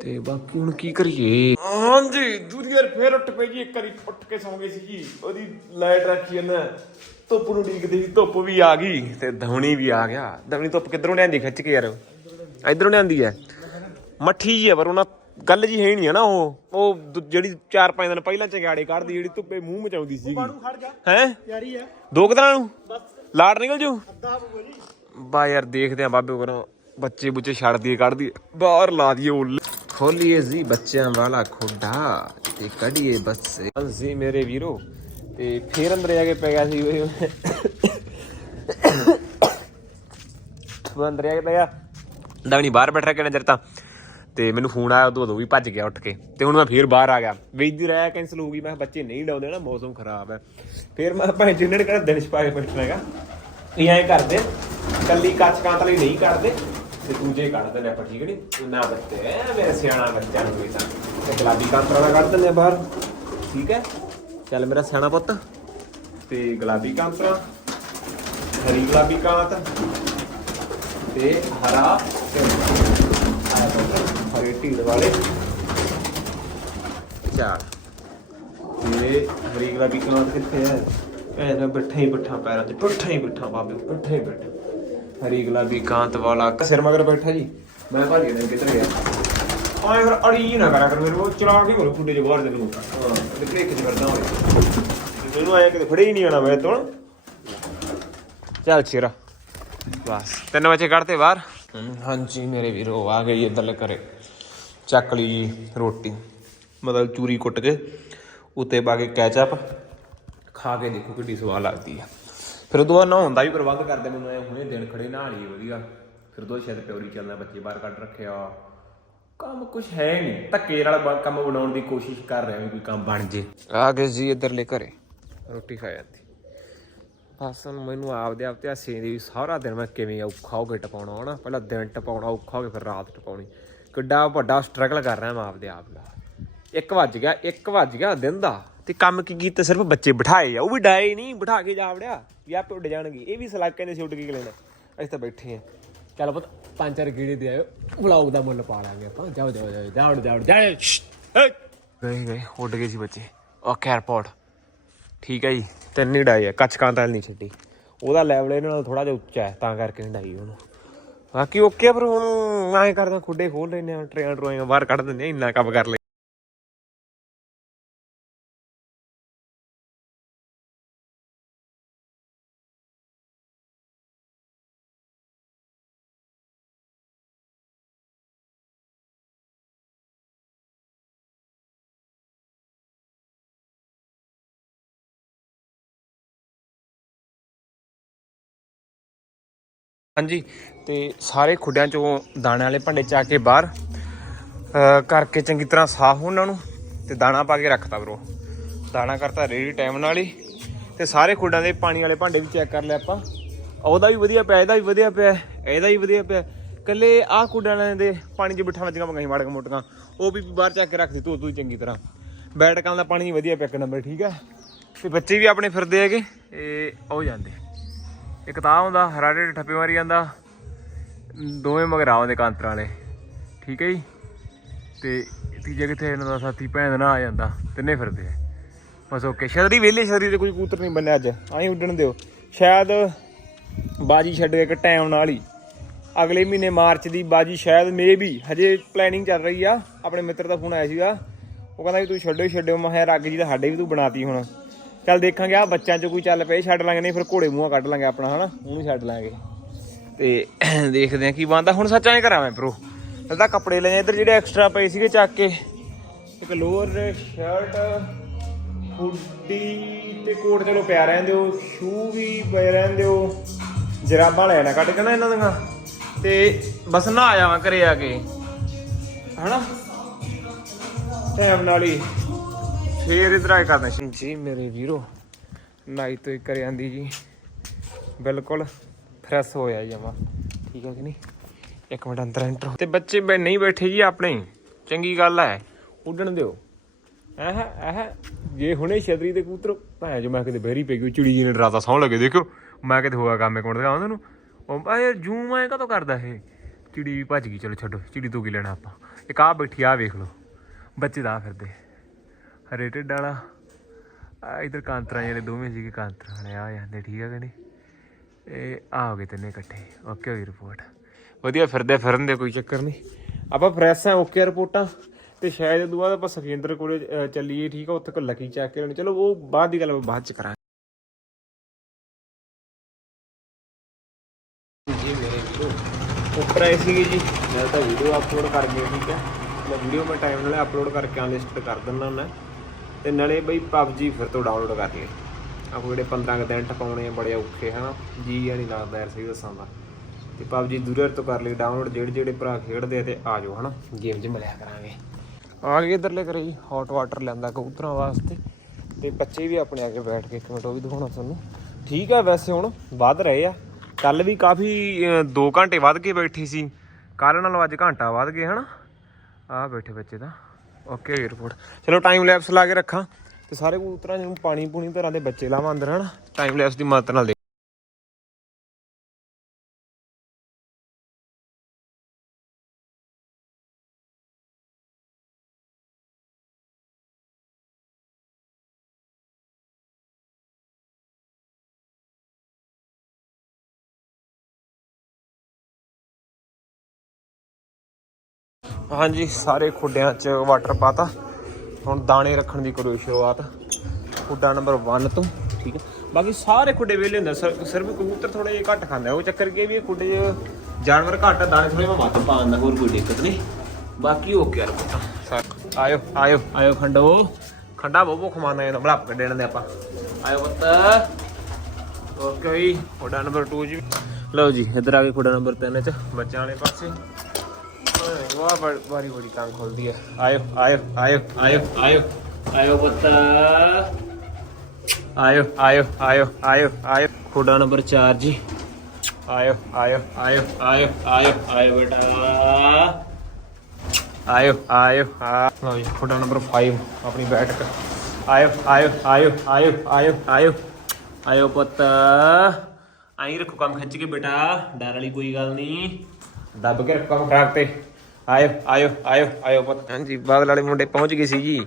ਤੇ ਬਾਕੀ ਹੁਣ ਕੀ ਕਰੀਏ? ਹਾਂਜੀ, ਦੂਜੀ ਵਾਰ ਫੇਰ ਉੱਠ ਪਈ ਜੀ, ਇੱਕ ਵਾਰੀ ਉੱਠ ਕੇ ਸੌਂ ਗਏ ਸੀ ਜੀ ਉਹਦੀ ਲਾਈਟ ਰੱਖੀ ਇਹਨਾਂ ਧੁੱਪ ਨੂੰ ਡੀਕਦੇ ਸੀ ਧੁੱਪ ਵੀ ਆ ਗਈ ਤੇ ਧਵਣੀ ਵੀ ਆ ਗਿਆ। ਧਵਣੀ ਧੁੱਪ ਕਿੱਧਰੋਂ ਲਿਆਂਦੀ ਖਿੱਚ ਕੇ ਯਾਰ? ਇਧਰੋਂ ਲਿਆਂਦੀ ਐ। ਮੱਠੀ ਜੀ ਆ ਪਰ ਉਹਨਾਂ ਗੱਲ ਜੀ ਹੈ ਨਹੀਂ ਹੈ ਨਾ ਉਹ। ਉਹ ਦੂ- ਜਿਹੜੀ 4-5 ਦਿਨ ਪਹਿਲਾਂ ਚੰਗਾੜੇ ਕੱਢਦੀ ਜਿਹੜੀ ਧੁੱਪੇ ਮੂੰਹ ਮਚਾਉਂਦੀ ਸੀਗੀ। ਖੜ ਜਾ। ਹੈ? ਯਾਰੀ ਹੈ ਦੋ ਕੁ ਦਿਨਾਂ ਨੂੰ? ਲਾੜ ਨਿਕਲ ਜੂ? ਅੱਧਾ ਬੋਲੀ ਬਾ ਯਾਰ ਦੇਖਦੇ ਆ ਬਾਬੇ ਕੋਲੋਂ ਬੱਚੇ ਬੁੱਚੇ ਛੱਡ ਦਈਏ ਕੱਢ ਬਾਹਰ ਲਾ ਦਈਏ ਉੱਲ ਖੋਲੀਏ ਜੀ ਬੱਚਿਆਂ ਵਾਲਾ ਖੁੱਡਾ ਤੇ ਕੱਢੀਏ ਬੱਸੇ ਜੀ ਮੇਰੇ ਵੀਰੋ ਤੇ ਫੇਰ ਅੰਦਰ ਆ ਕੇ ਪੈ ਗਿਆ ਸੀ ਉਹ ਅੰਦਰ ਆ ਕੇ ਪੈ ਗਿਆ। ਦਵਣੀ ਬਾਹਰ ਬੈਠਾ ਕਿੰਨਾ ਚਿਰ ਤਾਂ। ਤੇ ਮੈਨੂੰ ਫੋਨ ਆਇਆ ਉਦੋਂ ਉਦੋਂ ਵੀ ਭੱਜ ਗਿਆ ਉੱਠ ਕੇ। ਤੇ ਹੁਣ ਮੈਂ ਫੇਰ ਬਾਹਰ ਆ ਗਿਆ। ਵੇਚਦੀ ਰਹਿ ਕੈਨਸਲ ਹੋ ਗਈ। ਮੈਂ ਬੱਚੇ ਨਹੀਂ ਡਾਉਂਦੇ ਨਾ, ਮੌਸਮ ਖਰਾਬ ਹੈ। ਫੇਰ ਮੈਂ ਭਾਵੇਂ ਜਿੰਨੇ ਨੇ ਕਹਿੰਦਾ ਦਿਨ ਛਪਾ ਕੇ ਬੈਠਣਾ ਹੈਗਾ ਇਹ ਐਂ ਕਰਦੇ, ਕੱਲੀ ਕੱਚ ਕਾਂਤ ਲਈ ਨਹੀਂ ਕਰਦੇ ਤੇ ਦੂਜੇ ਕੱਢ ਦਿੰਦੇ ਆਪਾਂ, ਠੀਕ ਨਹੀਂ ਉਹਨਾਂ ਬੱਚੇ ਮੇਰੇ ਸਿਆਣਾ ਬੱਚਾ ਨੂੰ ਵੀ ਤਾਂ। ਤੇ ਗੁਲਾਬੀ ਕਾਂਤ ਵਾਲਾ ਕੱਢ ਦਿੰਦੇ ਬਾਹਰ। ਠੀਕ ਹੈ? ਚੱਲ ਮੇਰਾ ਸਿਆਣਾ ਪੁੱਤ। ਤੇ ਗੁਲਾਬੀ ਕਾਂਤ ਹਰੀ ਗੁਲਾਬੀ ਕਾਂਤ, ਤੇ ਹਰਾ, ਤੇ ਢੀੜ ਵਾਲੇ। ਚਾਰ ਤੇ ਹਰੀ ਗੁਲਾਬੀ ਕਾਂਤ ਕਿੱਥੇ ਹੈ? ਐਨਾ ਬੱਠਾ ਹੀ ਬੱਠਾ ਪੈਰਾਂ 'ਚ ਬੱਠਾ ਹੀ ਬੱਠਾ ਬਾਬੇ ਬੱਠਾ ਹੀ ਬੱਠਾ ਹਰੀ ਗੁਲਾਬੀ ਕਾਂਤ ਵਾਲਾ ਸਿਰ ਮਗਰ ਬੈਠਾ ਜੀ। ਮੈਂ ਭਾਜੀ ਨੇ ਕਿੱਧਰ ਗਿਆ? ਆਏ ਫਿਰ ਅੜੀ ਨਾ ਕਰਾ ਕਰ ਮੇਰੇ ਉਹ ਚਲਾ ਕੇ ਹੋਰ ਫੁੱਡੇ ਚ ਬਾਹਰ ਦੇ ਨੂੰ ਹਾਂ ਤੇ ਬ੍ਰੇਕ ਚ ਕਰਦਾ ਹੋਵੇ। ਮੈਨੂੰ ਆਇਆ ਕਿਤੇ ਫੜੇ ਹੀ ਨਹੀਂ ਆਣਾ ਮੈਂ ਤੋਂ। ਚੱਲ ਚਿਰਾ ਬਸ। ਤਿੰਨ ਵਜੇ ਕੱਢਤੇ ਬਾਹਰ? ਹਾਂਜੀ ਮੇਰੇ ਵੀਰੋ ਆ ਗਈ ਇੱਧਰ ਕਰੇ ਚੱਕ ਲਈ ਜੀ ਰੋਟੀ। ਮਤਲਬ ਚੂਰੀ ਕੁੱਟ ਕੇ, ਉੱਤੇ ਪਾ ਕੇ ਕੈਚਅਪ ਖਾ ਕੇ ਦੇਖੋ ਕਿੱਡੀ ਸਵਾਦ ਲੱਗਦੀ ਆ। ਫਿਰ ਉਦੋਂ ਬਾਅਦ ਨਹਾਉਣ ਦਾ ਵੀ ਪ੍ਰਬੰਧ ਕਰਦੇ ਮੈਨੂੰ ਐ ਹੁਣੇ ਦਿਨ ਖੜੇ ਨਹਾ ਲਈ ਵਧੀਆ। ਫਿਰ ਉਦੋਂ ਸ਼ਾਇਦ ਪਿਓਰੀ ਚੱਲਣਾ ਬੱਚੇ ਬਾਹਰ ਕੱਢ ਰੱਖਿਆ। ਕੰਮ ਕੁਝ ਹੈ ਨਹੀਂ ਧੱਕੇ ਨਾਲ ਬ- ਕੰਮ ਬਣਾਉਣ ਦੀ ਕੋਸ਼ਿਸ਼ ਕਰ ਰਿਹਾ ਵੀ ਕੋਈ ਕੰਮ ਬਣ ਜੇ। ਆ ਗਏ ਜੀ ਇੱਧਰਲੇ ਘਰੇ। ਰੋਟੀ ਖਾ ਜਾਂਦੀ। ਬਸ ਮੈਨੂੰ ਆਪਦੇ ਆਪ ਤੇ ਹਾਸੇ ਦੀ ਸਾਰਾ ਦਿਨ ਮੈਂ ਕਿਵੇਂ ਔਖਾ ਹੋ ਕੇ ਟਪਾਉਣਾ ਹਨਾ? ਪਹਿਲਾਂ ਦਿਨ ਟਪਾਉਣਾ ਔਖਾ ਹੋ ਕੇ ਫਿਰ ਰਾਤ ਟਪਾਉਣੀ ਕਿੱਡਾ ਵੱਡਾ ਸਟਰਗਲ ਕਰ ਰਿਹਾ ਮੈਂ ਆਪਦੇ ਆਪ ਨਾਲ। 1 ਵੱਜ ਗਿਆ 1 ਵੱਜ ਗਿਆ ਦਿਨ ਦਾ। ਤੇ ਕੰਮ ਕੀ ਕੀਤਾ? ਸਿਰਫ ਬੱਚੇ ਬਿਠਾਏ ਆ, ਉਹ ਵੀ ਡਾਏ ਨਹੀਂ, ਬਿਠਾ ਕੇ ਜਾ ਵੜਿਆ। ਵੀ ਆਪੇ ਉੱਡ ਜਾਣਗੇ। ਇਹ ਵੀ ਸਲਾਕੇ ਨੇ ਛੁੱਟ ਕੇ ਲੈਣਾ ਅਸੀਂ ਤਾਂ ਬੈਠੇ ਆ। ਚੱਲ ਪੁੱਤ, ਪੰਜ ਚਾਰ ਗੀੜੇ ਦੇ ਆਇਓ। ਵਲੌਗ ਦਾ ਮੁੱਲ ਪਾ ਲਾਂਗੇ ਆਪਾਂ। ਜਾਓ ਜਾਓ ਜਾਓ ਜਾਓ ਜਾਓ ਜਾਓ ਗਏ ਗਏ, ਉੱਡ ਗਏ ਸੀ ਬੱਚੇ। ਓਕੇ 에어ਪੋਰਟ ਠੀਕ ਹੈ ਜੀ, ਤਿੰਨ ਹੀ ਡਾਈ ਹੈ ਕੱਚ ਕਾਂਤਲ ਨਹੀਂ ਛੱਡੀ। ਉਹਦਾ ਲੈਵਲ ਇਹਨਾਂ ਨਾਲ ਥੋੜਾ ਜਿਹਾ ਉੱਚਾ ਹੈ, ਤਾਂ ਕਰਕੇ ਨਹੀਂ ਡਾਈ ਉਹਨੂੰ। ਬਾਕੀ ਓਕੇ ਆ ਪਰ ਹੁਣ ਐਂ ਕਰਦਾ ਖੁੱਡੇ ਖੋਲ ਲੈਨੇ ਆ ਟ੍ਰੇਨ ਡਰੋਇੰਗ ਬਾਹਰ ਕੱਢ ਦਿੰਦੇ ਆ ਇੰਨਾ ਕੰਮ ਕਰ ਲੈ ਹਾਂਜੀ, ਤੇ ਸਾਰੇ ਖੁੱਡਿਆਂ ਚੋਂ ਦਾਣੇ ਵਾਲੇ ਭਾਂਡੇ ਚਾ ਕੇ ਬਾਹਰ। ਕਰਕੇ ਚੰਗੀ ਤਰ੍ਹਾਂ ਸਾਫ਼ ਉਹਨਾਂ ਨੂੰ ਤੇ ਦਾਣਾ ਪਾ ਕੇ ਰੱਖਤਾ ਬਰੋ ਦਾਣਾ ਕਰਤਾ ਰੇਡੀ ਟਾਈਮ ਨਾਲ ਹੀ। ਤੇ ਸਾਰੇ ਖੁੱਡਾਂ ਦੇ ਪਾਣੀ ਵਾਲੇ ਭਾਂਡੇ ਵੀ ਚੈੱਕ ਕਰ ਲਿਆ ਆਪਾਂ। ਉਹਦਾ ਵੀ ਵਧੀਆ ਪਿਆ, ਇਹਦਾ ਵੀ ਵਧੀਆ ਪਿਆ, ਇਹਦਾ ਵੀ ਵਧੀਆ ਪਿਆ। ਕੱਲੇ ਆਹ ਖੁੱਡਾਂ ਵਾਲਿਆਂ ਦੇ ਪਾਣੀ 'ਚ ਬਿਠਾ ਵੱਜੀਆਂ ਮੰਗਾਈ ਮਾੜੀਆਂ ਮੋਟੀਆਂ ਉਹ ਵੀ ਬਾਹਰ ਚੱਕ ਕੇ ਰੱਖਦੀ ਧੋ ਧੂ ਚੰਗੀ ਤਰ੍ਹਾਂ। ਬੈਠਕਾਂ ਦਾ ਪਾਣੀ ਵਧੀਆ ਪਿਆ ਇੱਕ ਨੰਬਰ, ਠੀਕ ਹੈ? ਤੇ ਬੱਚੇ ਵੀ ਆਪਣੇ ਫਿਰਦੇ ਹੈਗੇ ਇਹ ਉਹ ਜਾਂਦੇ। ਇੱਕ ਤਾਂ ਹੁੰਦਾ, ਹਰਾ ਢਿੱਡ ਠੱਪੇ ਮਾਰੀ ਜਾਂਦਾ। ਦੋਵੇਂ ਮਗਰਾ ਆਉਂਦੇ ਕਾਂਤਰਾਂ ਵਾਲੇ। ਠੀਕ ਹੈ ਜੀ? ਤੇ ਤੀਜੇ ਕਿੱਥੇ ਇਹਨਾਂ ਦਾ ਸਾਥੀ, ਭੈਣ ਨਾ ਆ ਜਾਂਦਾ, ਤਿੰਨੇ ਫਿਰਦੇ ਆ। ਬਸ ਓਕੇ ਸ਼ਦਰੀ ਵੇਲੇ ਸ਼ਦਰੀ ਤੇ ਕੋਈ ਕੂਤਰ ਨਹੀਂ ਬੰਨਿਆ ਅੱਜ। ਆਹੀਂ ਉੱਡਣ ਦਿਓ। ਸ਼ਾਇਦ ਬਾਜੀ ਛੱਡ ਕੇ ਇੱਕ ਟਾਈਮ ਨਾਲ ਹੀ। ਅਗਲੇ ਮਹੀਨੇ ਮਾਰਚ ਦੀ ਬਾਜੀ ਸ਼ਾਇਦ ਮੇ ਵੀ ਹਜੇ ਪਲੈਨਿੰਗ ਚੱਲ ਰਹੀ ਆ। ਆਪਣੇ ਮਿੱਤਰ ਦਾ ਫੋਨ ਆਇਆ ਸੀਗਾ। ਉਹ ਕਹਿੰਦਾ ਵੀ ਤੂੰ ਛੱਡੋ ਹੀ ਛੱਡਿਓ ਮੈਂ ਕਿਹਾ, ਰੱਗ ਜੀ ਤਾਂ ਸਾਡੇ ਵੀ ਤੂੰ ਬਣਾਤੀ ਹੁਣ। ਚੱਲ ਦੇਖਾਂਗੇ ਆ ਬੱਚਿਆਂ ਚ ਕੋਈ ਚੱਲ ਪਏ ਛੱਡ ਲਾਂਗੇ ਨਹੀਂ ਫਿਰ ਘੋੜੇ ਮੂੰਹਾਂ ਕੱਢ ਲਾਂਗੇ ਆਪਣਾ ਹਨਾ? ਉਹਨੂੰ ਛੱਡ ਲਾਂਗੇ। ਤੇ ਦੇਖਦੇ ਆ ਕੀ ਬਣਦਾ। ਹੁਣ ਸੱਚ ਐਂ ਕਰਾਂ ਮੈਂ ਬ్రో ਇਹਦਾ ਕੱਪੜੇ ਲੈ ਇੱਧਰ ਜਿਹੜੇ ਐਕਸਟਰਾ ਪਏ ਸੀਗੇ ਚੱਕ ਕੇ। ਇੱਕ ਲੋਅਰ ਸ਼ਰਟ ਹੁੱਡੀ ਤੇ ਕੋਟ ਚਲੋ ਪਿਆ ਰਹਿੰਦੇ ਹੋ ਸ਼ੂ ਵੀ ਪਏ ਰਹਿੰਦੇ ਹੋ ਜਰਾਬਾਂ ਲੈ ਨਾ ਕੱਢ ਕੇ ਨਾ ਇਹਨਾਂ ਦੀਆਂ। ਤੇ ਬਸ ਨਾ ਆ ਜਾਵਾਂ ਘਰੇ ਆ ਕੇ। ਹਨਾ? ਟਾਈਮ ਨਾਲ ਹੀ। ਫੇਰ ਇਧਰ ਆਏ ਕਰਦਾ ਸੀ ਜੀ, ਮੇਰੇ ਵੀਰੋ, ਨਾਈ ਤੋਂ ਕਰ ਆਂਦੀ ਜੀ। ਬਿਲਕੁਲ ਫਰੈਸ਼ ਹੋਇਆ ਜਮਾ ਠੀਕ ਹੈ ਕਿ ਨਹੀਂ? ਇੱਕ ਮਿੰਟ ਅੰਦਰ ਐਂਟਰ ਤੇ ਬੱਚੇ ਬੈ ਨਹੀਂ ਬੈਠੇ ਜੀ ਆਪਣੇ ਹੀ। ਚੰਗੀ ਗੱਲ ਹੈ। ਉੱਡਣ ਦਿਓ। ਆਹ ਆਹ ਜੇ ਹੁਣੇ ਛਤਰੀ ਦੇ ਕੂਤਰ ਭਾਂ ਜੋ ਮੈਂ ਕਿਤੇ ਬਹਿਰੀ ਪੈ ਗਈ, ਚਿੜੀ ਜੀ ਨੇ ਡਰਾਤਾ ਸੌਣ ਲੱਗੇ ਦੇਖੋ ਮੈਂ ਕਿਤੇ ਹੋਇਆ ਕੰਮ ਇੱਕ ਮਿੰਟ ਦਿਖਾਉਂਦਾ ਤੁਹਾਨੂੰ ਉਹ ਆ ਯਾਰ ਜੂਮ ਐ ਕਦੋਂ ਕਰਦਾ ਇਹ? ਚਿੜੀ ਵੀ ਭੱਜ ਗਈ, ਚਲੋ ਛੱਡੋ। ਚਿੜੀ ਤੋਂ ਕੀ ਲੈਣਾ ਆਪਾਂ? ਇੱਕ ਆ ਬੈਠੀ ਆ ਵੇਖ ਲਓ। ਬੱਚੇ ਦਾ ਫਿਰਦੇ। ਹਰੇ ਵਾਲਾ। ਆ ਇਧਰ ਕਾਂਤਰਾ ਜਿਹੜੇ ਦੋਵੇਂ ਸੀਗੇ, ਕਾਂਤਰਾ ਵਾਲੇ, ਆ ਜਾਂਦੇ, ਠੀਕ ਹੈ ਕਿ ਨਹੀਂ? ਇਹ ਆ ਹੋ ਗਏ ਤਿੰਨੇ ਇਕੱਠੇ। ਓਕੇ ਹੋ ਗਈ ਰਿਪੋਰਟ ਵਧੀਆ, ਫਿਰਦੇ ਫਿਰਨ ਦੇ ਕੋਈ ਚੱਕਰ ਨਹੀਂ। ਆਪਾਂ ਫਰੈਸ਼ ਆ ਓਕੇ ਰਿਪੋਰਟਾਂ। ਤੇ ਸ਼ਾਇਦ ਇਹ ਤੋਂ ਬਾਅਦ ਆਪਾਂ ਸੁਖਿੰਦਰ ਕੋਲੇ ਚੱਲੀਏ, ਠੀਕ ਆ, ਉੱਥੇ ਕੋ ਲੱਕੀ ਚੱਕ ਕੇ ਲੈਣੀ ਚਲੋ, ਉਹ ਬਾਅਦ ਦੀ ਗੱਲ ਆਪਾਂ ਬਾਅਦ ਚ ਕਰਾਂਗੇ। ਜੀ, ਮੇਰੇ ਵੀਰੋ, ਉੱਪਰ ਆਏ ਸੀਗੇ ਜੀ। ਮੈਂ ਤਾਂ ਵੀਡੀਓ ਅਪਲੋਡ ਕਰ ਗਿਆ, ਠੀਕ ਹੈ ਮੈਂ ਵੀਡੀਓ ਮੈਂ ਟਾਈਮ ਨਾਲ ਅਪਲੋਡ ਕਰਕੇ ਅਨਲਿਸਟਡ ਕਰ ਦਿੰਦਾ ਹੁੰਦਾ। ਤੇ ਨਾਲੇ ਬਈ PUBG ਫਿਰ ਤੋਂ ਡਾਊਨਲੋਡ ਕਰ ਲਈ ਆਪੋ ਜਿਹੜੇ 15 ਕੁ ਦਿਨ ਟਪਾਉਣੇ ਆ ਬੜੇ ਔਖੇ ਹਨਾ? ਜੀ ਆ ਨਹੀਂ ਲੱਗਦਾ ਯਾਰ ਸਹੀ ਦੱਸਾਂ ਦਾ ਤੇ PUBG ਦੂਰੇਰ ਤੋਂ ਕਰ ਲਈ ਡਾਊਨਲੋਡ ਜਿਹੜੇ ਜਿਹੜੇ ਭਰਾ ਖੇਡਦੇ ਆ ਤੇ ਆ ਜਾਓ ਹਨਾ? ਗੇਮ 'ਚ ਮਿਲਿਆ ਕਰਾਂਗੇ। ਆ ਗਏ ਇਧਰਲੇ ਕਰੇ ਜੀ ਹੌਟ ਵਾਟਰ ਲੈਂਦਾ ਕਬੂਤਰਾਂ ਵਾਸਤੇ। ਤੇ ਬੱਚੇ ਵੀ ਆਪਣੇ ਆ ਕੇ ਬੈਠ ਕੇ ਇੱਕ ਮਿੰਟ ਉਹ ਵੀ ਦਿਖਾਉਣਾ ਤੁਹਾਨੂੰ। ਠੀਕ ਆ ਵੈਸੇ ਹੁਣ ਵੱਧ ਰਹੇ ਆ। ਕੱਲ ਵੀ ਕਾਫੀ 2 ਘੰਟੇ ਵੱਧ ਕੇ ਬੈਠੀ ਸੀ। ਕੱਲ ਨਾਲੋਂ ਅੱਜ ਘੰਟਾ ਵੱਧ ਗਏ ਹਨਾ? ਆ ਬੈਠੇ ਬੱਚੇ ਤਾਂ। ਓਕੇ ਰਿਪੋਰਟ ਚਲੋ ਟਾਈਮ ਲੈਪਸ ਲਾ ਕੇ ਰੱਖਾਂ। ਤੇ ਸਾਰੇ ਕਬੂਤਰਾਂ ਨੂੰ ਪਾਣੀ ਪੂਣੀ ਤਰ੍ਹਾਂ ਦੇ ਬੱਚੇ ਲਾਵਾਂ ਅੰਦਰ, ਹਨਾ? ਟਾਈਮ ਲੈਪਸ ਦੀ ਮਦਦ ਨਾਲ ਹਾਂਜੀ ਸਾਰੇ ਖੁੱਡਿਆਂ 'ਚ ਵਾਟਰ ਪਾਤਾ। ਹੁਣ ਦਾਣੇ ਰੱਖਣ ਦੀ ਕਰੋ ਸ਼ੁਰੂਆਤ। ਖੁੱਡਾ ਨੰਬਰ 1 ਤੋਂ ਠੀਕ ਹੈ। ਬਾਕੀ ਸਾਰੇ ਖੁੱਡੇ ਵੇਲੇ ਹੁੰਦੇ ਸਿਰ- ਸਿਰਫ ਕਬੂਤਰ ਥੋੜੇ ਜਿਹਾ ਘੱਟ ਖਾਂਦੇ ਉਹ ਚੱਕਰ ਕੀ ਵੀ ਖੁੱਡੇ 'ਚ ਜਾਨਵਰ ਘੱਟ ਆ, ਦਾਣੇ ਥੋੜੇ ਮੈਂ ਵੱਧ ਪਾਉਣ ਦਾ ਹੋਰ ਕੋਈ ਦਿੱਕਤ ਨਹੀਂ। ਬਾਕੀ ਓਕੇ ਯਾਰ ਪੁੱਤਾਂ ਆਇਓ ਆਇਓ ਆਇਓ ਖੰਡੋ। ਖੰਡਾ ਬੋਬੋ ਖਮਾਨਾ ਇਹ ਬੜਾਪ ਕੱਢਣ ਦੇ ਆਪਾਂ। ਆਇਓ ਪੁੱਤ। ਓਕੇ ਵੀ ਖੁੱਡਾ ਨੰਬਰ 2 ਜੀ। ਲਓ ਜੀ ਇੱਧਰ ਆ ਗਏ ਖੁੱਡਾ ਨੰਬਰ 3 ਚ। ਬੱਚਿਆਂ ਵਾਲੇ ਪਾਸੇ। ਵਾਹ ਬਾਰੀ ਬੜੀ ਟੰਗ ਖੁੱਲਦੀ ਹੈ ਆਇਓ ਆਇਓ ਆਇਓ ਆਇਓ ਆਇਓ ਆਇਓ ਪੁੱਤ ਆਇਓ ਆਇਓ ਆਇਓ ਆਇਓ ਆਇਓ ਖੋਡਾ ਨੰਬਰ 4 ਜੀ ਆਇਓ ਆਇਓ ਆਇਓ ਆਇਓ ਆਇਓ ਆਇਓ ਬੇਟਾ ਆਇਓ ਆਇਓ ਆ ਲਓ ਜੀ ਖੋਡਾ ਨੰਬਰ 5 ਆਪਣੀ ਬੈਠਕ ਆਇਓ ਆਇਓ ਆਇਓ ਆਇਓ ਆਇਓ ਆਇਓ ਆਇਓ ਪੁੱਤ ਆਈ ਰੱਖੋ ਕੰਮ ਖਿੱਚ ਕੇ ਬੇਟਾ ਡਰ ਵਾਲੀ ਕੋਈ ਗੱਲ ਨਹੀਂ ਦੱਬ ਕੇ ਰੱਖੋ ਕੰਮ ਖਰਾਕ ਤੇ ਆਇਓ ਆਇਓ ਆਇਓ ਆਇਓ ਪੁੱਤ। ਹਾਂਜੀ ਬਾਦਲ ਵਾਲੇ ਮੁੰਡੇ ਪਹੁੰਚ ਗਏ ਸੀ ਜੀ।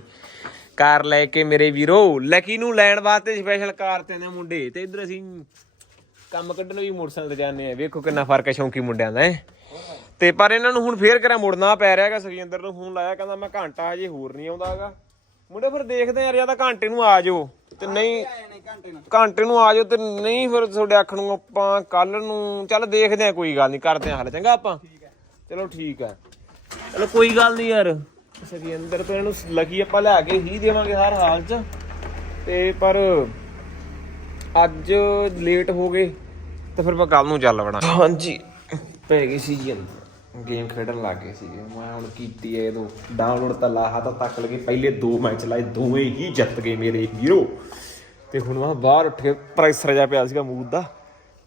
ਕਾਰ ਲੈ ਕੇ ਮੇਰੇ ਵੀਰੋ ਲੱਕੀ ਨੂੰ ਲੈਣ ਵਾਸਤੇ ਸਪੈਸ਼ਲ ਕਾਰ ਤੇ ਨੇ ਮੁੰਡੇ। ਤੇ ਇੱਧਰ ਅਸੀਂ ਕੰਮ ਕੱਢਣ ਵੀ ਮੋਟਰਸਾਈਕਲ ਤੇ ਜਾਂਦੇ ਆ। ਵੇਖੋ ਕਿੰਨਾ ਫ਼ਰਕ ਹੈ ਸ਼ੌਂਕੀ ਮੁੰਡਿਆਂ ਦਾ ਹੈ। ਤੇ ਪਰ ਇਹਨਾਂ ਨੂੰ ਹੁਣ ਫੇਰ ਕਰਿਆ ਮੁੜਨਾ ਪੈ ਰਿਹਾ ਹੈਗਾ ਸੁਖਜਿੰਦਰ ਨੂੰ ਫੋਨ ਲਾਇਆ ਕਹਿੰਦਾ ਮੈਂ ਘੰਟਾ ਹਜੇ ਹੋਰ ਨਹੀਂ ਆਉਂਦਾਗਾ ਮੁੰਡੇ ਫਿਰ ਦੇਖਦੇ ਆ ਯਾਰ ਜਾਂ ਤਾਂ ਘੰਟੇ ਨੂੰ ਆ ਜਾਓ ਤੇ ਨਹੀਂ ਘੰਟੇ ਨੂੰ ਆ ਜਾਓ ਤੇ ਨਹੀਂ ਫਿਰ ਤੁਹਾਡੇ ਆਖਣ ਨੂੰ ਆਪਾਂ ਕੱਲ ਨੂੰ ਚੱਲ ਦੇਖਦੇ ਆ ਕੋਈ ਗੱਲ ਨਹੀਂ ਕਰਦੇ ਆ ਹੱਲ। ਚੰਗਾ ਆਪਾਂ? ਚਲੋ ਠੀਕ ਆ ਚਲੋ ਕੋਈ ਗੱਲ ਨਹੀਂ ਯਾਰ। ਸੁਖਜਿੰਦਰ ਤੋਂ ਇਹਨੂੰ ਲੱਗੀ ਆਪਾਂ ਲੈ ਕੇ ਹੀ ਦੇਵਾਂਗੇ ਹਰ ਹਾਲ 'ਚ। ਤੇ ਪਰ ਅੱਜ ਲੇਟ ਹੋ ਗਏ ਤਾਂ ਫਿਰ ਮੈਂ ਕੱਲ ਨੂੰ ਚੱਲ ਵੜਾਂ। ਹਾਂਜੀ। ਪੈ ਗਈ ਸੀ ਜੀ ਗੇਮ ਖੇਡਣ ਲੱਗ ਗਏ ਸੀਗੇ। ਮੈਂ ਹੁਣ ਕੀਤੀ ਹੈ ਇਹ ਦੋ ਡਾਊਨਲੋਡ ਤਾਂ ਲਾਹਾ ਤਾਂ ਤੱਕ ਲਗੇ। ਪਹਿਲੇ ਦੋ ਮੈਚ ਲਾਏ ਦੋਵੇਂ ਹੀ ਜਿੱਤ ਗਏ ਮੇਰੇ ਵੀਰੋ। ਤੇ ਹੁਣ ਮੈਂ ਬਾਹਰ ਉੱਠ ਕੇ ਪ੍ਰੈਸਰ ਜਾ ਪਿਆ ਸੀਗਾ ਮੂਦ ਦਾ।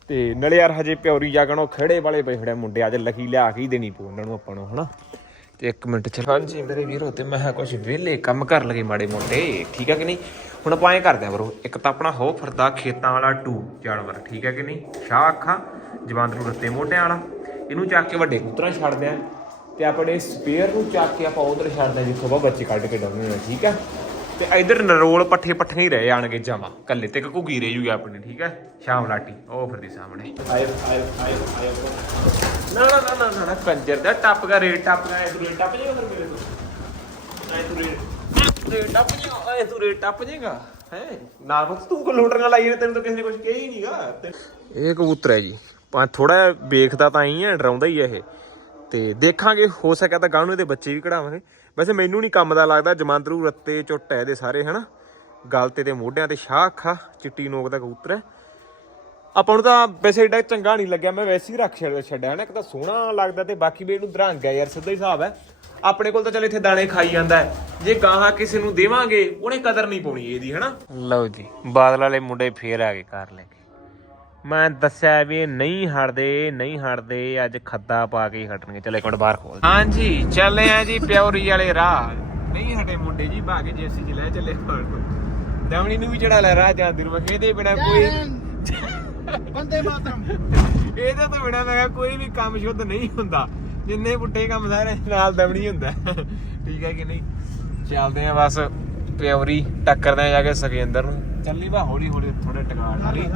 ਤੇ ਨਲੇ ਯਾਰ ਹਜੇ ਪਿਉਰੀ ਜਾਗਣੋ ਖੜੇ ਵਾਲੇ ਪਏ ਖੜੇ ਮੁੰਡੇ ਅੱਜ ਲਖੀ ਲਿਆ ਕੇ ਹੀ ਦੇਣੀ ਪਊ ਉਹਨਾਂ ਨੂੰ ਆਪਾਂ ਨੂੰ ਹਨਾ? ਤੇ ਇੱਕ ਮਿੰਟ ਚ ਹਾਂਜੀ ਮੇਰੇ ਵੀਰੋ, ਤੇ ਮੈਂ ਕਿਹਾ ਕੁਝ ਵਿਹਲੇ ਕੰਮ ਕਰ ਲਗੇ ਮਾੜੇ ਮੋਟੇ, ਠੀਕ ਹੈ ਕਿ ਨਹੀਂ? ਹੁਣ ਆਪਾਂ ਐਂ ਕਰਦੇ ਆ ਬਰੋ ਇੱਕ ਤਾਂ ਆਪਣਾ ਹੋ ਫਰਦਾ ਖੇਤਾਂ ਵਾਲਾ ਟੂ ਜਾਨਵਰ, ਠੀਕ ਹੈ ਕਿ ਨਹੀਂ? ਸ਼ਾਹ ਅੱਖਾਂ, ਜਵਾਂਦਰੂ ਰੱਤੇ ਮੋਢਿਆਂ ਵਾਲਾ, ਇਹਨੂੰ ਚੱਕ ਕੇ ਵੱਡੇ ਕੂਤਰਾਂ ਛੱਡਦੇ ਆ ਤੇ ਆਪਣੇ ਸਪੇਅਰ ਨੂੰ ਚੱਕ ਕੇ ਆਪਾਂ ਉਧਰ ਛੱਡਦੇ ਆ ਜਿੱਥੋਂ ਬਾ ਬੱਚੇ ਕੱਢ ਕੇ ਡਾਉਣੇ ਨੇ ਠੀਕ ਹੈ? ਤੇ ਇਧਰ ਨਰੋਲ ਪੱਠੇ ਪੱਠੇ ਹੀ ਰਹਿ ਜਾਣਗੇ ਜਮਾ। ਕੱਲੇ ਤੇ ਇੱਕ ਘੁਗੀ ਰਹਿ ਜੂਗੀ ਆਪਣੀ, ਠੀਕ ਹੈ? ਸ਼ਾਮ ਲਾਟੀ, ਉਹ ਫਿਰਦੀ ਸਾਹਮਣੇ। ਆਇਓ ਆਇਓ ਆਇਓ ਆਇਓ ਨਾ ਨਾ ਨਾ ਨਾ ਨਾ ਕੰਜਰ ਦਾ ਟੱਪ ਦਾ ਰੇਟ ਟੱਪ ਦਾ ਇਹ ਰੇਟ ਟੱਪ ਜਾਏਗਾ ਫਿਰ ਮੇਰੇ ਤੋਂ ਐ ਤੂੰ ਰੇਟ ਰੇਟ ਟੱਪ ਜਾਏਗਾ ਐ ਤੂੰ ਰੇਟ ਟੱਪ ਜਾਏਗਾ। ਹੈ? ਨਾ ਪੁੱਤ ਤੂੰ ਕੋ ਲੋਟਰੀਆਂ ਲਾਈ ਨੇ ਤੈਨੂੰ ਤਾਂ ਕਿਸੇ ਨੇ ਕੁਝ ਕਿਹਾ ਹੀ ਨਹੀਂਗਾ ਇਹ ਕਬੂਤਰ ਹੈ ਜੀ। ਪਾ ਥੋੜਾ ਵੇਖਦਾ ਤਾਂ ਹੀ ਹੈ, ਡਰਾਉਂਦਾ ਹੀ ਹੈ ਇਹ। ਤੇ ਦੇਖਾਂਗੇ, ਹੋ ਸਕਿਆ ਤਾਂ ਗਾਣੂ ਇਹਦੇ ਬੱਚੇ ਵੀ ਕਢਾਵਾਂਗੇ। ਵੈਸੇ ਮੈਨੂੰ ਨਹੀਂ ਕੰਮ ਦਾ ਲੱਗਦਾ ਜਮਾਂਦਰੂ ਰੱਤੇ ਚੁੱਟ ਹੈ ਇਹਦੇ ਸਾਰੇ, ਹਨਾ? ਗਲ ਤੇ ਮੋਢਿਆਂ ਤੇ ਸ਼ਾਹ ਅੱਖਾਂ, ਚਿੱਟੀ ਨੋਕ ਦਾ ਕਬੂਤਰ ਹੈ। ਆਪਾਂ ਨੂੰ ਤਾਂ ਵੈਸੇ ਏਡਾ ਚੰਗਾ ਨਹੀਂ ਲੱਗਿਆ, ਮੈਂ ਵੈਸੇ ਹੀ ਰੱਖ ਛੱਡਿਆ ਨਾ ਇੱਕ ਤਾਂ ਸੋਹਣਾ ਲੱਗਦਾ ਤੇ ਬਾਕੀ ਵੀ ਇਹਨੂੰ ਦਰੰਗ ਹੈ ਯਾਰ, ਸਿੱਧਾ ਹੀ ਹਿਸਾਬ ਹੈ। ਆਪਣੇ ਕੋਲ ਤਾਂ ਚੱਲ ਇੱਥੇ ਦਾਣੇ ਖਾਈ ਜਾਂਦਾ ਹੈ। ਜੇ ਗਾਹਾਂ ਕਿਸੇ ਨੂੰ ਦੇਵਾਂਗੇ, ਉਹਨੇ ਕਦਰ ਨਹੀਂ ਪਾਉਣੀ ਇਹਦੀ, ਹਨਾ? ਲਓ ਜੀ, ਬਾਦਲ ਵਾਲੇ ਮੁੰਡੇ ਫੇਰ ਆ ਗਏ ਕਾਰ ਲੈ ਕੇ। ਮੈਂ ਦੱਸਿਆ ਵੀ ਇਹ ਨਹੀਂ ਹਟਦੇ ਨਹੀਂ ਹਟਦੇ ਅੱਜ ਖੱਦਾ ਪਾ ਕੇ ਹੀ ਹਟਣਗੇ। ਚਲੋ ਇੱਕ ਮਿੰਟ ਬਾਹਰ ਖੋਲ ਹਾਂਜੀ ਚੱਲੇ ਆ ਜੀ ਪਿਉਰੀ ਵਾਲੇ ਰਾਹ। ਨਹੀਂ ਹਟੇ ਮੁੰਡੇ ਜੀ ਭਾਗੇ ਜੇਸੀ ਚ ਲੈ ਚੱਲੇ ਹੋਰ ਦਮਣੀ ਨੂੰ ਵੀ ਚੜਾ ਲੈ ਰਾਹ ਜਾਂਦੀ ਨੂੰ ਇਹਦੇ ਬਿਨਾ ਕੋਈ ਬੰਦੇ ਮਾਤਰਮ। ਇਹਦੇ ਤੋਂ ਬਿਨਾ ਮੈਂ ਕਿਹਾ ਕੋਈ ਵੀ ਕੰਮ ਸ਼ੁੱਧ ਨਹੀਂ ਹੁੰਦਾ। ਜਿੰਨੇ ਪੁੱਠੇ ਕੰਮ ਸਾਰੇ ਨਾਲ ਦਮਣੀ ਹੁੰਦਾ। ਠੀਕ ਹੈ ਕਿ ਨਹੀਂ? ਚੱਲਦੇ ਆ ਬਸ ਪਿਉਰੀ ਟੱਕਰਦੇ ਆ ਜਾ ਕੇ ਸਖੇਂਦਰ ਨੂੰ। ਚੱਲੀ ਬਾ ਹੌਲੀ ਹੌਲੀ ਥੋੜੇ ਟਿਕਾ ਲਈ